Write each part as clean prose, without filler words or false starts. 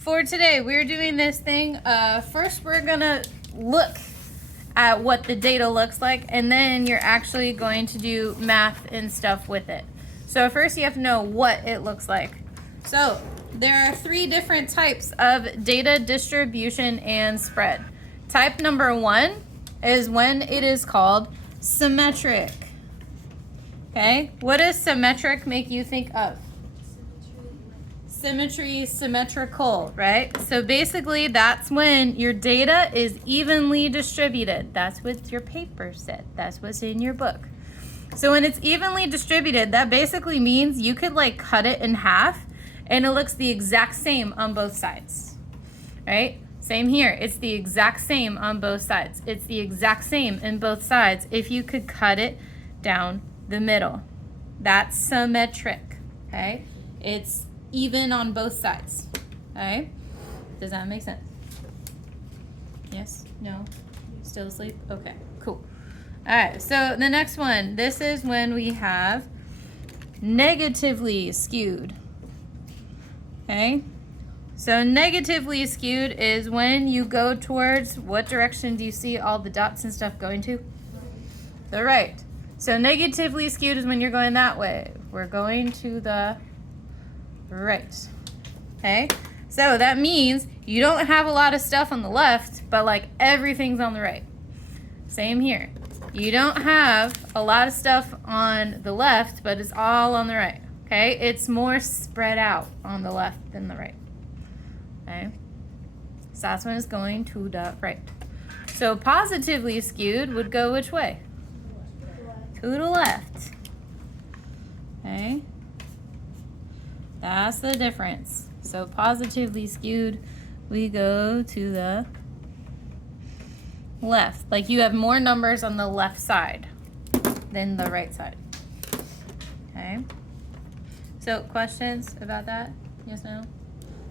for today, we're doing this thing. First, we're gonna look at what the data looks like, and then you're actually going to do math and stuff with it. So first you have to know what it looks like. So there are three different types of data distribution and spread. Type number one is when it is called symmetric. Okay, what does symmetric make you think of? Symmetry, symmetrical, right? So basically that's when your data is evenly distributed. That's what your paper said. That's what's in your book. So when it's evenly distributed, that basically means you could like cut it in half and it looks the exact same on both sides, right? Same here, it's the exact same on both sides. It's the exact same in both sides if you could cut it down the middle. That's symmetric, okay? It's even on both sides, okay? Does that make sense? Yes? No? Still asleep? Okay, cool. All right, so the next one, this is when we have negatively skewed, okay? So negatively skewed is when you go towards, what direction do you see all the dots and stuff going to? The right. So negatively skewed is when you're going that way. We're going to the right, okay? So that means you don't have a lot of stuff on the left, but like everything's on the right. Same here. You don't have a lot of stuff on the left, but it's all on the right, okay? It's more spread out on the left than the right, okay? So that's when it's going to the right. So positively skewed would go which way? To the left, okay? That's the difference. So positively skewed, we go to the left. Like you have more numbers on the left side than the right side. Okay. So questions about that? Yes, no?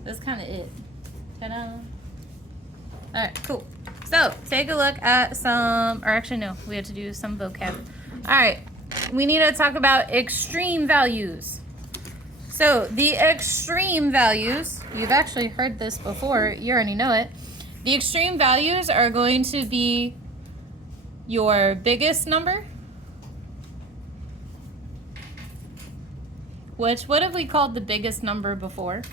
That's kind of it. Ta-da. All right, cool. So take a look at some, or actually no, we have to do some vocab. All right, we need to talk about extreme values. So the extreme values, you've actually heard this before, you already know it. The extreme values are going to be your biggest number, which, what have we called the biggest number before?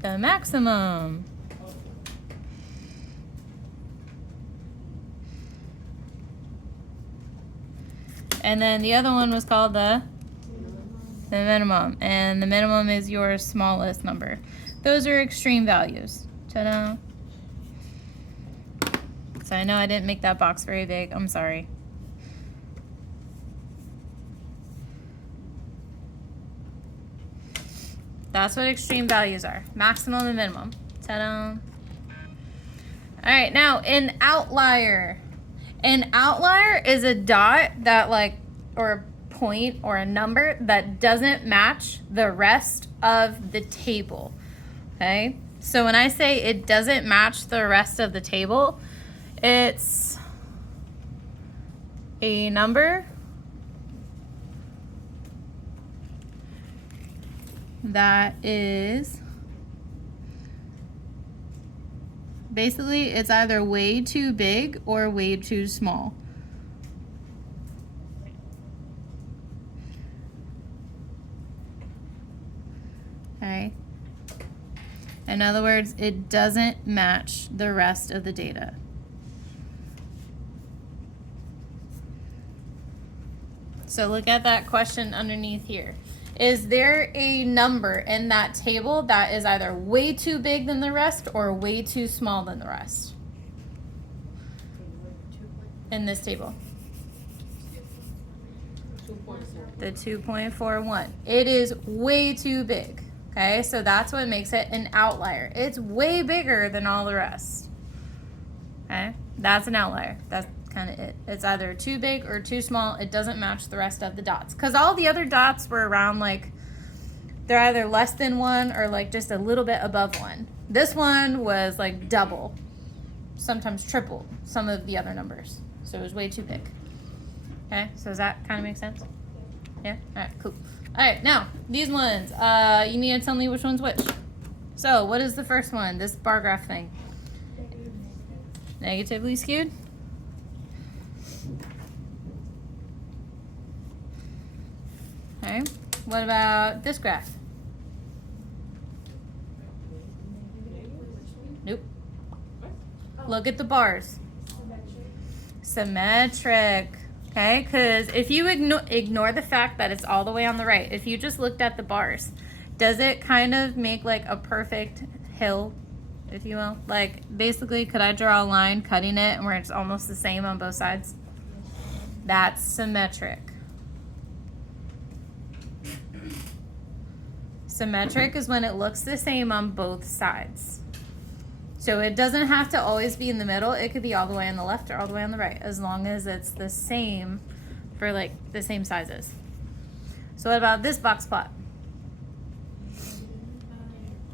The maximum. And then the other one was called the minimum. And the minimum is your smallest number. Those are extreme values. Ta-da. So I know I didn't make that box very big. I'm sorry. That's what extreme values are. Maximum and minimum. Ta-da. All right, now an outlier. An outlier is a dot that like, or a point or a number that doesn't match the rest of the table, okay? So when I say it doesn't match the rest of the table, it's a number that is basically, it's either way too big or way too small. Okay. In other words, it doesn't match the rest of the data. So look at that question underneath here. Is there a number in that table that is either way too big than the rest or way too small than the rest? In this table. The 2.41. It is way too big. Okay, so that's what makes it an outlier. It's way bigger than all the rest. Okay, that's an outlier. That's kind of it. It's either too big or too small. It doesn't match the rest of the dots. Because all the other dots were around like, they're either less than 1 or like just a little bit above 1. This one was like double, sometimes triple some of the other numbers. So it was way too big. Okay, so does that kind of make sense? Yeah? All right, cool. All right, now these ones. You need to tell me which one's which. So, what is the first one? This bar graph thing. Negatively skewed. Okay. What about this graph? Nope. Look at the bars. Symmetric. Okay, because if you ignore the fact that it's all the way on the right, if you just looked at the bars, does it kind of make like a perfect hill, if you will? Like, basically, could I draw a line cutting it and where it's almost the same on both sides? That's symmetric. Symmetric is when it looks the same on both sides. So it doesn't have to always be in the middle. It could be all the way on the left or all the way on the right, as long as it's the same for like the same sizes. So what about this box plot?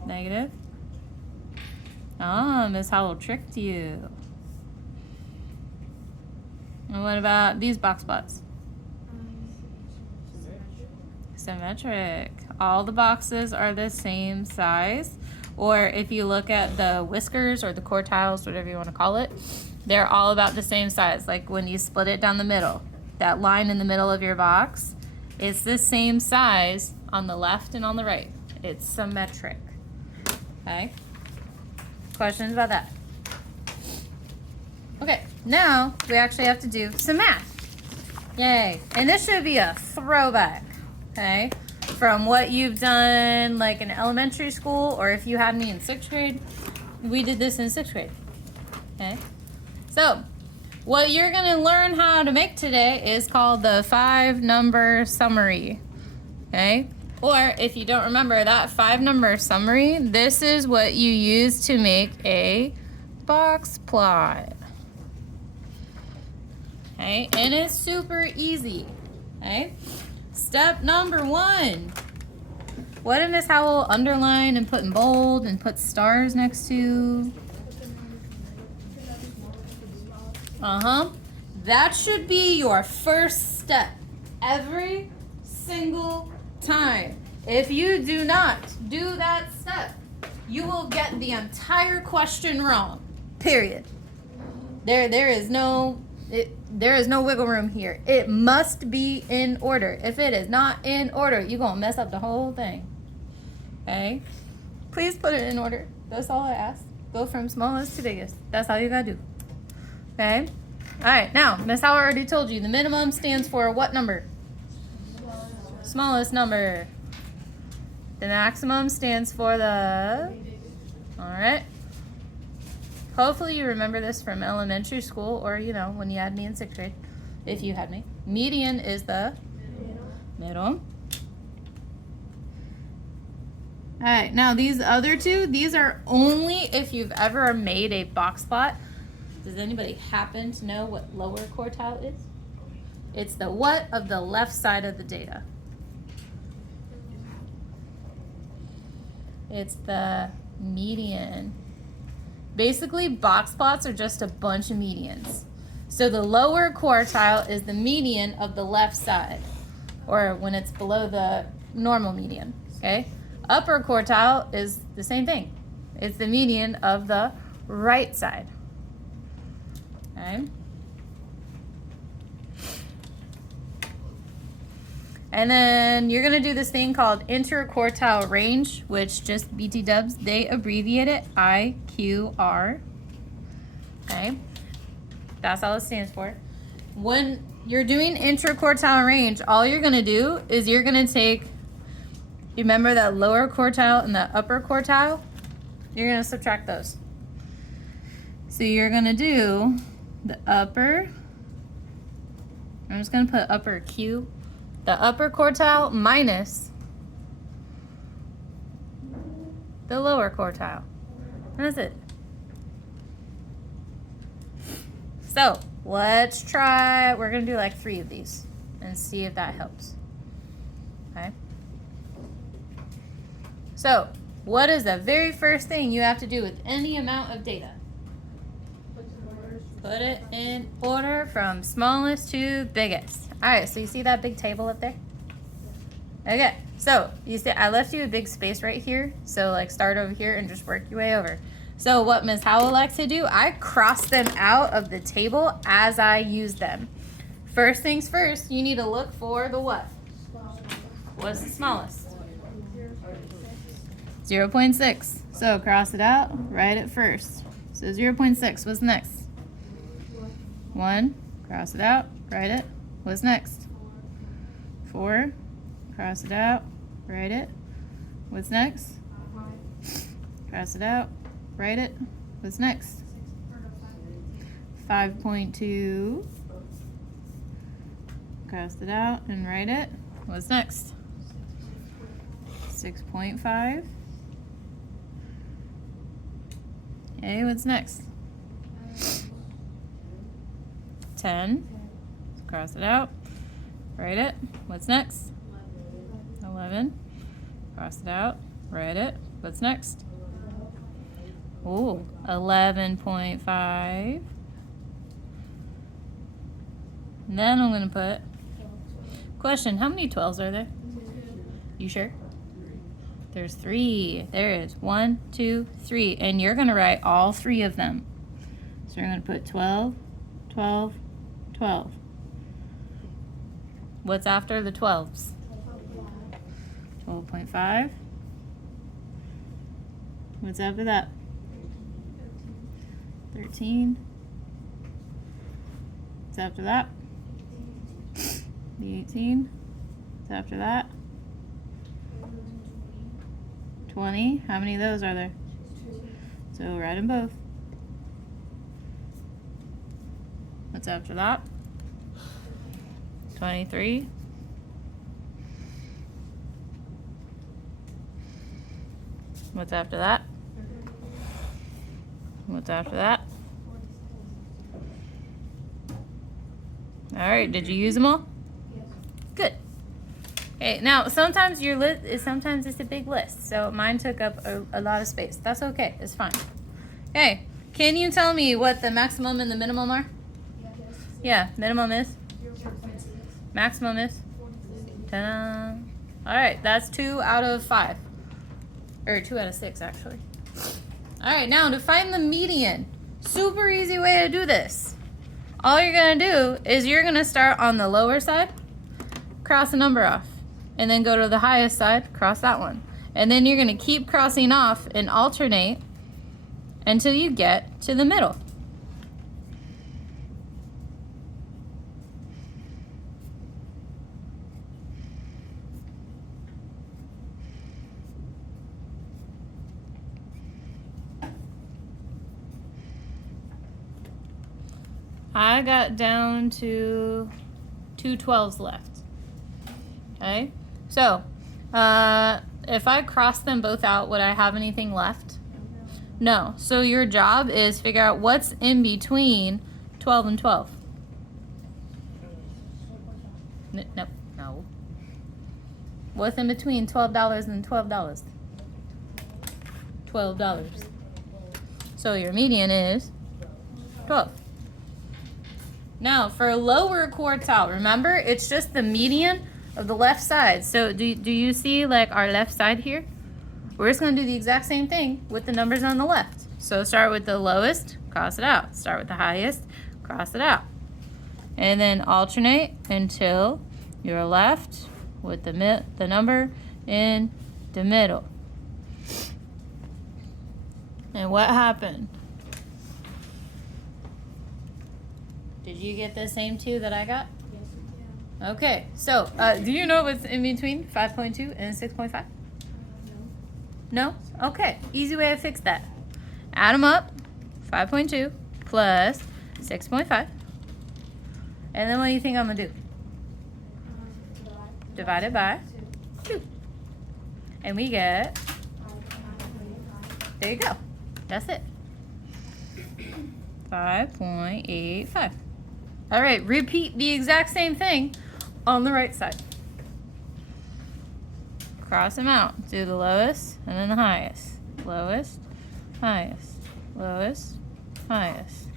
Negative. Oh, Miss Howell tricked you. And what about these box plots? Symmetric. All the boxes are the same size. Or if you look at the whiskers or the quartiles, whatever you want to call it, they're all about the same size. Like when you split it down the middle, that line in the middle of your box, it's the same size on the left and on the right. It's symmetric. Okay? Questions about that? Okay, now we actually have to do some math. Yay. And this should be a throwback, okay? From what you've done like in elementary school, or if you had me in 6th grade, we did this in 6th grade. Okay, so what you're going to learn how to make today is called the 5-number summary. Okay, or if you don't remember that 5-number summary, this is what you use to make a box plot. Okay, and it's super easy. Okay. Step number 1. What did Miss Howell underline and put in bold and put stars next to? That should be your first step every single time. If you do not do that step, you will get the entire question wrong. Period. There is no wiggle room here. It must be in order. If it is not in order, you're going to mess up the whole thing. Okay? Please put it in order. That's all I ask. Go from smallest to biggest. That's all you got to do. Okay? All right. Now, Miss Howell already told you the minimum stands for what number? Smallest number. The maximum stands for the... All right. Hopefully you remember this from elementary school, or, you know, when you had me in 6th grade, if you had me. Median is the middle. All right, now these other two, these are only if you've ever made a box plot. Does anybody happen to know what lower quartile is? It's the what of the left side of the data. It's the median. Basically, box plots are just a bunch of medians. So the lower quartile is the median of the left side, or when it's below the normal median, okay? Upper quartile is the same thing. It's the median of the right side, okay? And then you're gonna do this thing called interquartile range, which just BT dubs, they abbreviate it IQR. Okay, that's all it stands for. When you're doing interquartile range, all you're gonna do is you're gonna take, you remember that lower quartile and the upper quartile? You're gonna subtract those. So you're gonna do the upper, I'm just gonna put upper Q, the upper quartile minus the lower quartile. That's it. So let's try, we're gonna do like 3 of these and see if that helps. Okay. So what is the very first thing you have to do with any amount of data? Put it in order from smallest to biggest. All right, so you see that big table up there? Okay, so you see I left you a big space right here. So like start over here and just work your way over. So what Ms. Howell likes to do, I cross them out of the table as I use them. First things first, you need to look for the what? What's the smallest? 0.6. So cross it out, write it first. So 0.6, what's next? 1, cross it out, write it. What's next? 4, cross it out, write it. What's next? Cross it out, write it. What's next? 5.2. Cross it out and write it. What's next? 6.5. Okay, what's next? 10. Cross it out. Write it. What's next? 11. Cross it out. Write it. What's next? Ooh, 11.5. Then I'm going to put, question, how many 12s are there? You sure? There's 3. There is 1, 2, 3. And you're going to write all 3 of them. So you're going to put 12, 12, 12. What's after the 12s? 12.5. What's after that? 13. What's after that? The 18. What's after that? 20. How many of those are there? So write them both. What's after that? 23. What's after that? What's after that? All right, did you use them all? Yes. Good. Okay, now sometimes your list is sometimes it's a big list, so mine took up a lot of space. That's okay, it's fine. Okay, can you tell me what the maximum and the minimum are? Yes. Yeah, minimum is? 0.6. Maximum is? 46. Ta-da. All right, that's 2 out of 5. Or 2 out of 6, actually. All right, now to find the median. Super easy way to do this. All you're gonna do is you're gonna start on the lower side, cross a number off, and then go to the highest side, cross that one. And then you're gonna keep crossing off and alternate until you get to the middle. I got down to 2 12s left. Okay, so if I cross them both out, would I have anything left? No. So your job is figure out what's in between 12 and 12. Nope. No. What's in between $12 and $12? $12. So your median is 12. Now, for lower quartile, remember, it's just the median of the left side. So do you see like our left side here? We're just going to do the exact same thing with the numbers on the left. So start with the lowest, cross it out. Start with the highest, cross it out. And then alternate until you're left with the number in the middle. And what happened? Did you get the same 2 that I got? Yes. Okay, so do you know what's in between 5.2 and 6.5? No? Okay, easy way to fix that. Add them up, 5.2 plus 6.5. And then what do you think I'm gonna do? Divide it by 2. And we get, there you go. That's it. 5.85. All right, repeat the exact same thing on the right side. Cross them out. Do the lowest and then the highest. Lowest, highest, lowest, highest.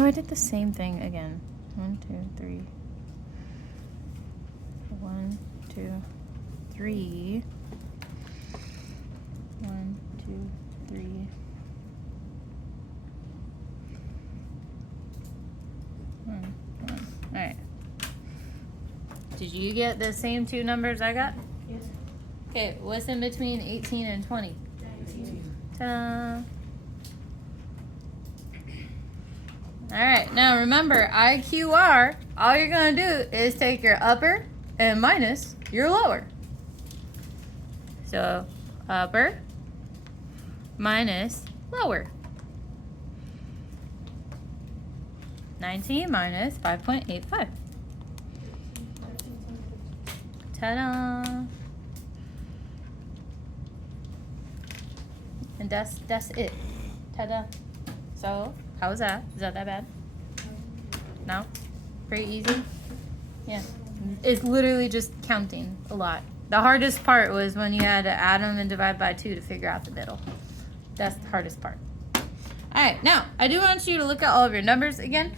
Oh, I did the same thing again. 1, 2, 3. 1, 2, 3. 1, 2, 3. 1, 1. All right. Did you get the same two numbers I got? Yes. Okay, what's in between 18 and 20? 19. Ta-da. All right, now remember, IQR, all you're gonna do is take your upper and minus your lower. So, upper minus lower. 19 minus 5.85. Ta-da! And that's it. Ta-da! So, how was that? Is that bad? No? Pretty easy? Yeah. It's literally just counting a lot. The hardest part was when you had to add them and divide by 2 to figure out the middle. That's the hardest part. Alright, now, I do want you to look at all of your numbers again.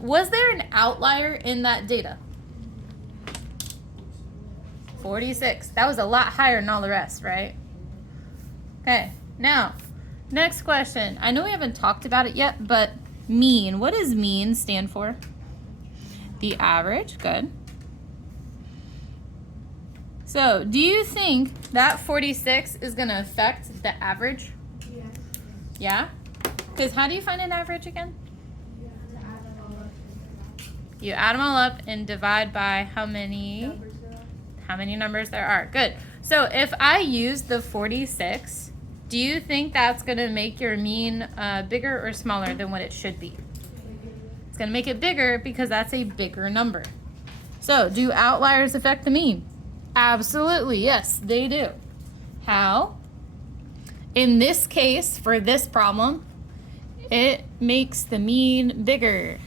Was there an outlier in that data? 46. That was a lot higher than all the rest, right? Okay, now, next question. I know we haven't talked about it yet, but mean. What does mean stand for? The average. Good. So, do you think that 46 is going to affect the average? Yeah. Yeah? Because how do you find an average again? You add them all up and divide by how many numbers there are. Good. So if I use the 46, do you think that's going to make your mean bigger or smaller than what it should be? It's going to make it bigger because that's a bigger number. So do outliers affect the mean? Absolutely. Yes, they do. How? In this case, for this problem, it makes the mean bigger.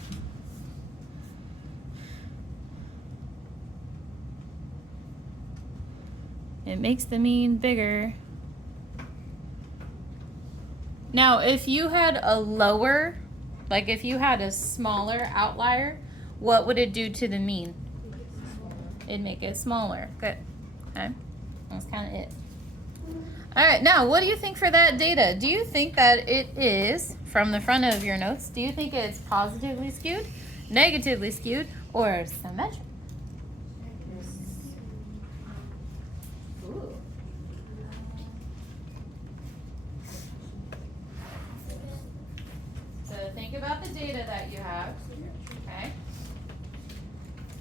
It makes the mean bigger. Now, if you had a lower, like if you had a smaller outlier, what would it do to the mean? It'd make it smaller. Good. Okay. That's kind of it. All right. Now, what do you think for that data? Do you think that it is, from the front of your notes, do you think it's positively skewed, negatively skewed, or symmetric? Ooh. So think about the data that you have. Okay.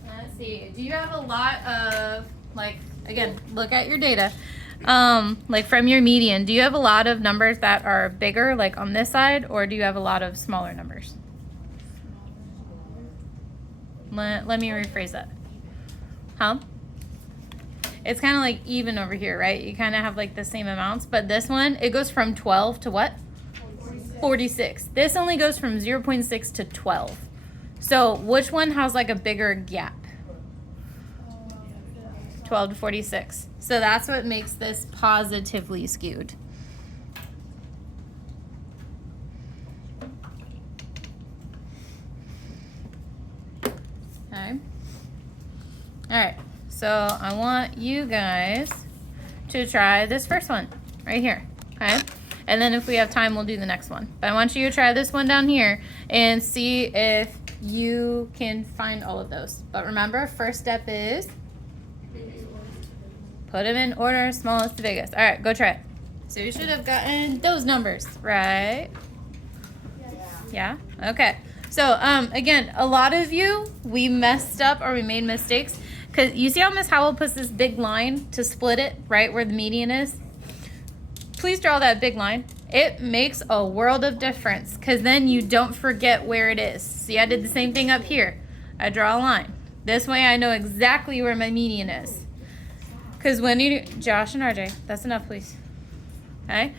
Let's see. Do you have a lot of, like, again, look at your data. Like from your median, do you have a lot of numbers that are bigger, like on this side, or do you have a lot of smaller numbers? Let me rephrase that. Huh? It's kind of like even over here, right? You kind of have like the same amounts, but this one, it goes from 12 to what? 46. This only goes from 0.6 to 12. So which one has like a bigger gap? 12 to 46. So that's what makes this positively skewed. Okay. All right. So I want you guys to try this first one right here. Okay. And then if we have time, we'll do the next one. But I want you to try this one down here and see if you can find all of those. But remember, first step is put them in order, smallest to biggest. All right, go try it. So you should have gotten those numbers, right? Yeah? Okay. So, again, a lot of you, we messed up or we made mistakes. Because you see how Miss Howell puts this big line to split it, right, where the median is? Please draw that big line. It makes a world of difference because then you don't forget where it is. See, I did the same thing up here. I draw a line. This way I know exactly where my median is. Because when you, Josh and RJ, that's enough, please. Okay?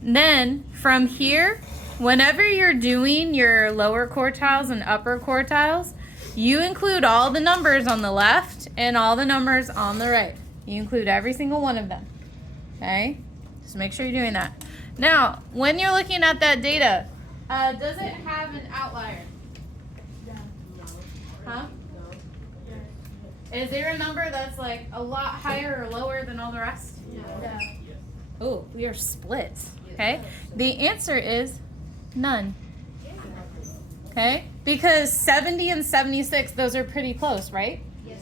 Then from here, whenever you're doing your lower quartiles and upper quartiles, you include all the numbers on the left and all the numbers on the right. You include every single one of them. Okay? Just make sure you're doing that. Now, when you're looking at that data, does it have an outlier? Is there a number that's like a lot higher or lower than all the rest? Yeah. Oh, we are split. Okay. The answer is none. Okay. Because 70 and 76, those are pretty close, right? Yes.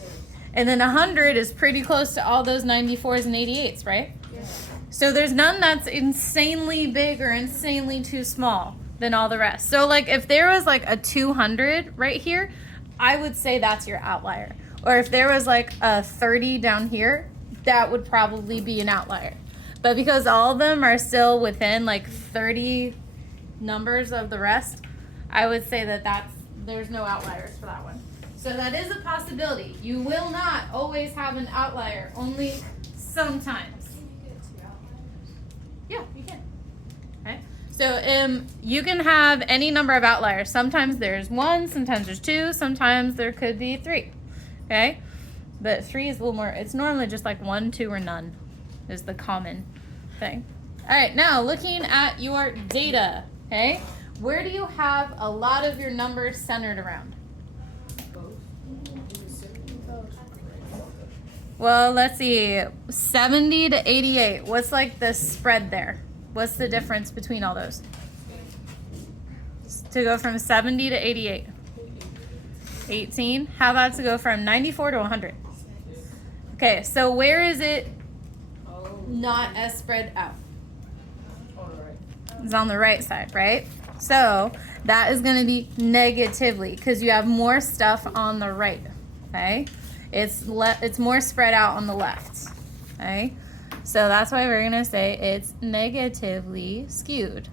And then 100 is pretty close to all those 94s and 88s, right? Yes. So there's none that's insanely big or insanely too small than all the rest. So like if there was like a 200 right here, I would say that's your outlier. Or if there was like a 30 down here, that would probably be an outlier. But because all of them are still within like 30 numbers of the rest, I would say that there's no outliers for that one. So that is a possibility. You will not always have an outlier, only sometimes. Yeah, you can. Okay. So you can have any number of outliers. Sometimes there's 1, sometimes there's 2, sometimes there could be 3. Okay? But 3 is a little more, it's normally just like 1, 2, or none is the common thing. All right, now looking at your data, okay? Where do you have a lot of your numbers centered around? Well, let's see, 70 to 88. What's like the spread there? What's the difference between all those? To go from 70 to 88. 18. How about to go from 94 to 100? Okay, so where is it not as spread out? It's on the right side, right? So that is going to be negatively because you have more stuff on the right, okay? It's more spread out on the left, okay? So that's why we're going to say it's negatively skewed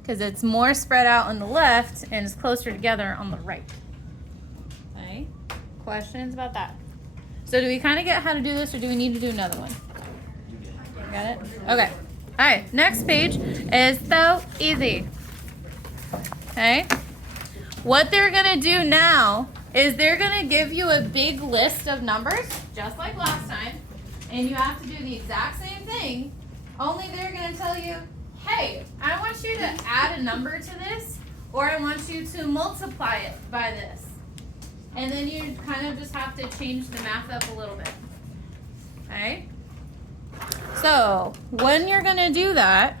because it's more spread out on the left and it's closer together on the right. Okay? Questions about that? So do we kind of get how to do this or do we need to do another one? Got it? Okay. All right. Next page is so easy. Okay? What they're going to do now is they're going to give you a big list of numbers, just like last time, and you have to do the exact same thing, only they're going to tell you, hey, I want you to add a number to this, or I want you to multiply it by this. And then you kind of just have to change the math up a little bit. Okay? So, when you're going to do that,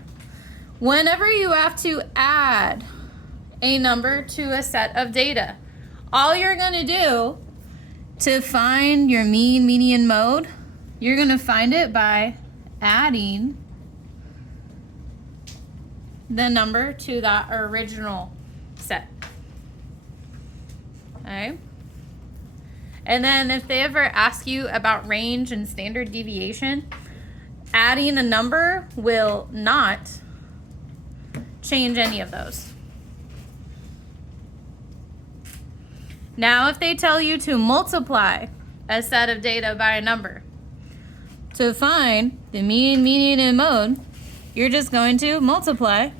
whenever you have to add a number to a set of data, all you're going to do to find your mean, median, mode, you're going to find it by adding the number to that original set. Okay? And then if they ever ask you about range and standard deviation, adding a number will not change any of those. Now, if they tell you to multiply a set of data by a number to find the mean, median, and mode, you're just going to multiply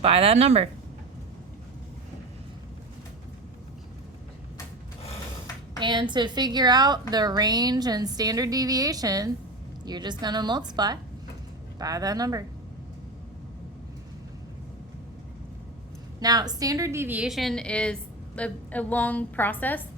by that number. And to figure out the range and standard deviation, you're just going to multiply by that number. Now, standard deviation is a long process.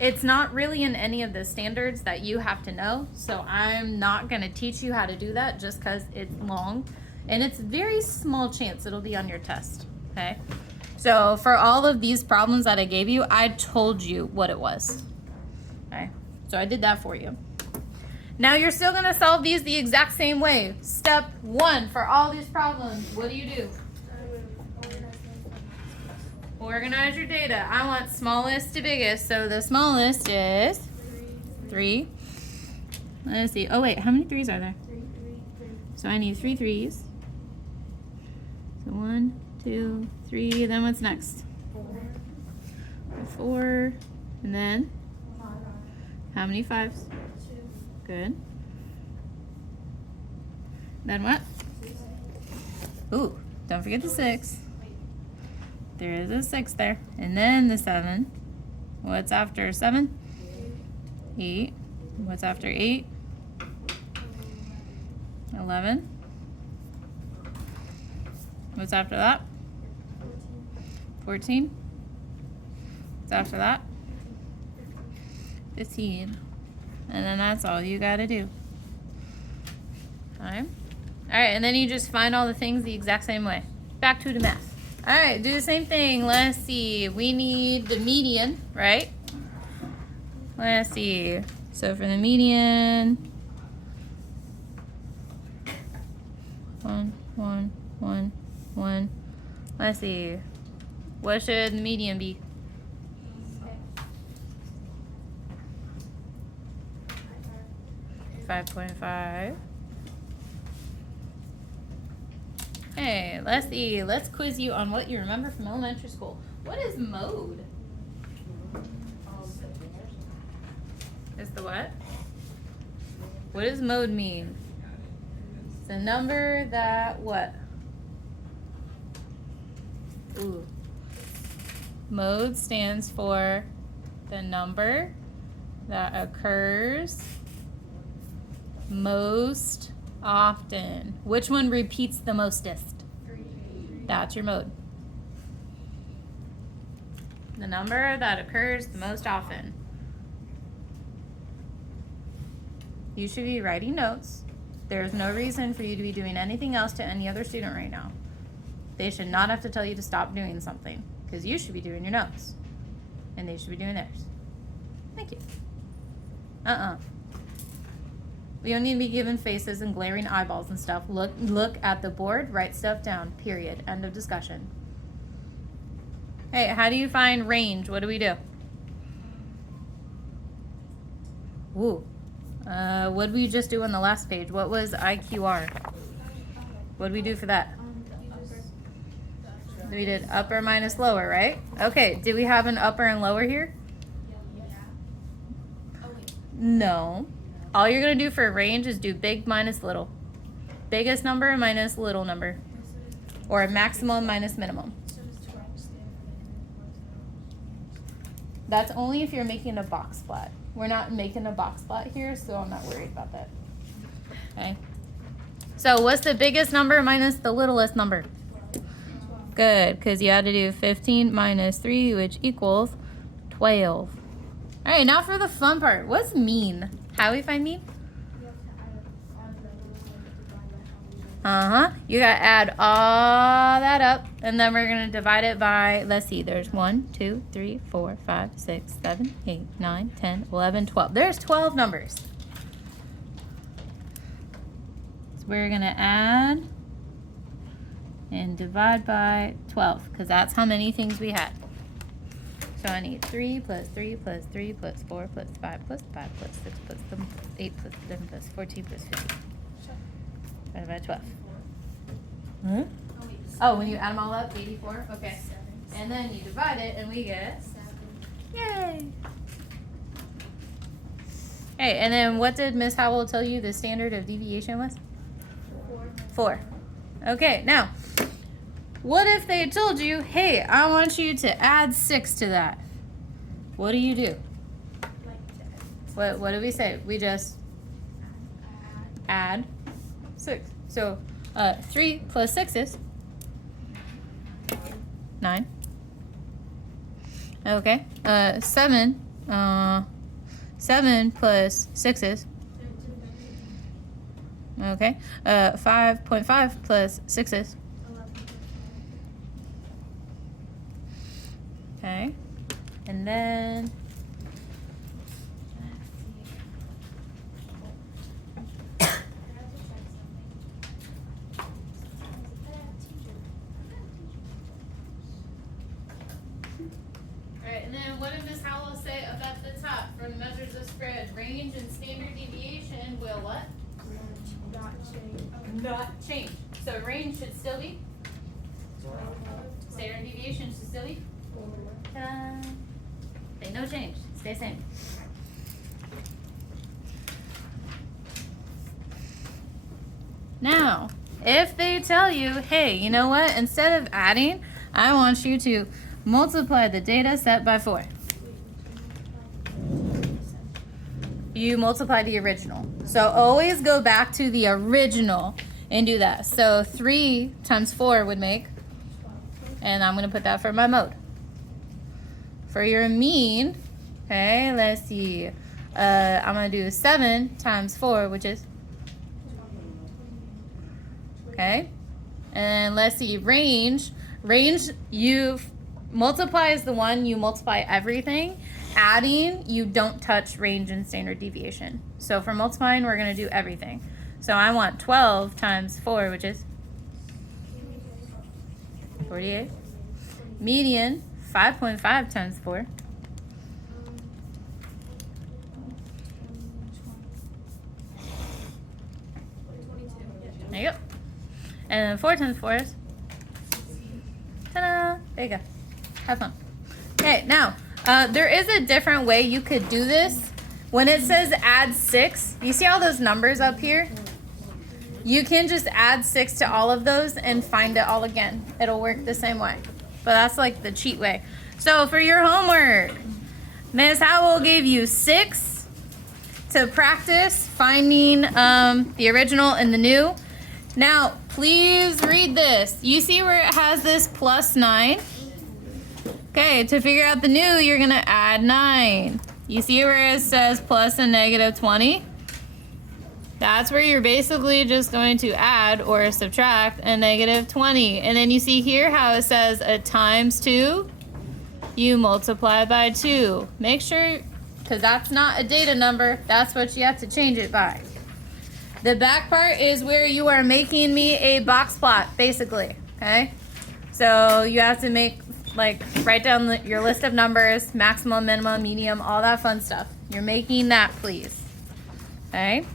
It's not really in any of the standards that you have to know, so I'm not going to teach you how to do that just because it's long, and it's very small chance it'll be on your test, okay? So for all of these problems that I gave you, I told you what it was, okay? So I did that for you. Now you're still going to solve these the exact same way. Step 1 for all these problems, what do? Organize your data. I want smallest to biggest, so the smallest is 3. Let's see. Oh wait, how many 3s are there? 3. So I need 3 3s. So 1, 2, 3. Then what's next? 4. And then? How many 5s? 2. Good. Then what? Ooh, don't forget the 6. There is a 6 there. And then the 7. What's after 7? 8. What's after 8? 11. What's after that? 14. What's after that? 15. And then that's all you gotta do. Alright? Alright, and then you just find all the things the exact same way. Back to the math. Alright, do the same thing. Let's see. We need the median, right? Let's see. So for the median, 1, 1, 1, 1. Let's see. What should the median be? 5.5. Hey, let's see. Let's quiz you on what you remember from elementary school. What is mode? Is the what? What does mode mean? It's a number that what? Ooh. Mode stands for the number that occurs most often. Which one repeats the mostest? 3. That's your mode. The number that occurs the most often. You should be writing notes. There's no reason for you to be doing anything else to any other student right now. They should not have to tell you to stop doing something, because you should be doing your notes. And they should be doing theirs. Thank you. We don't need to be given faces and glaring eyeballs and stuff. Look at the board, write stuff down, period. End of discussion. Hey, how do you find range? What do we do? Ooh. What did we just do on the last page? What was IQR? What did we do for that? We did upper minus lower, right? Okay, did we have an upper and lower here? No. All you're going to do for range is do big minus little. Biggest number minus little number. Or maximum minus minimum. That's only if you're making a box plot. We're not making a box plot here, so I'm not worried about that. Okay. So what's the biggest number minus the littlest number? Good, because you had to do 15 minus 3, which equals 12. All right, now for the fun part. What's mean? How do we find mean? You got to add all that up, and then we're going to divide it by, let's see, there's 1, 2, 3, 4, 5, 6, 7, 8, 9, 10, 11, 12. There's 12 numbers. So we're going to add and divide by 12, because that's how many things we had. So I need 3 plus 3 plus 3 plus 4 plus 5 plus 5 plus 6 plus 7 plus 8 plus 11 plus 14 plus 15. Divided by 12. Hmm? Oh, when you add them all up, 84? Okay. And then you divide it, and we get 7. Yay! Hey, and then what did Miss Howell tell you the standard of deviation was? 4. Okay, now, what if they told you, hey, I want you to add 6 to that? What do you do? What do we say? We just add 6. So 3 plus 6 is 9. Okay. 7. 7 plus 6 is okay. 5.5 plus 6 is 11. Okay. And then what did Miss Howell say up at the top for the measures of spread? Range and standard deviation will what? Not change. So range should still be? Standard deviation should still be? They no change. Stay same. Now, if they tell you, hey, you know what? Instead of adding, I want you to multiply the data set by 4. You multiply the original. So always go back to the original and do that. So 3 times 4 would make, and I'm going to put that for my mode. For your mean, okay, let's see. I'm going to do 7 times 4, which is, okay. And let's see, range, you multiply is the one, you multiply everything. Adding, you don't touch range and standard deviation. So for multiplying, we're going to do everything. So I want 12 times 4, which is 48. Median, 5.5 times 4. There you go. And then 4 times 4 is, ta-da! There you go. Have fun. Okay, now, there is a different way you could do this. When it says add 6, you see all those numbers up here? You can just add 6 to all of those and find it all again. It'll work the same way. But that's like the cheat way. So for your homework, Miss Howell gave you 6 to practice finding the original and the new. Now, please read this. You see where it has this plus 9? Okay, to figure out the new, you're going to add 9. You see where it says plus and negative 20? That's where you're basically just going to add or subtract a negative 20. And then you see here how it says a times 2. You multiply by 2. Make sure, because that's not a data number, that's what you have to change it by. The back part is where you are making me a box plot, basically, okay? So you have to make, like, write down your list of numbers, maximum, minimum, medium, all that fun stuff. You're making that, please, okay?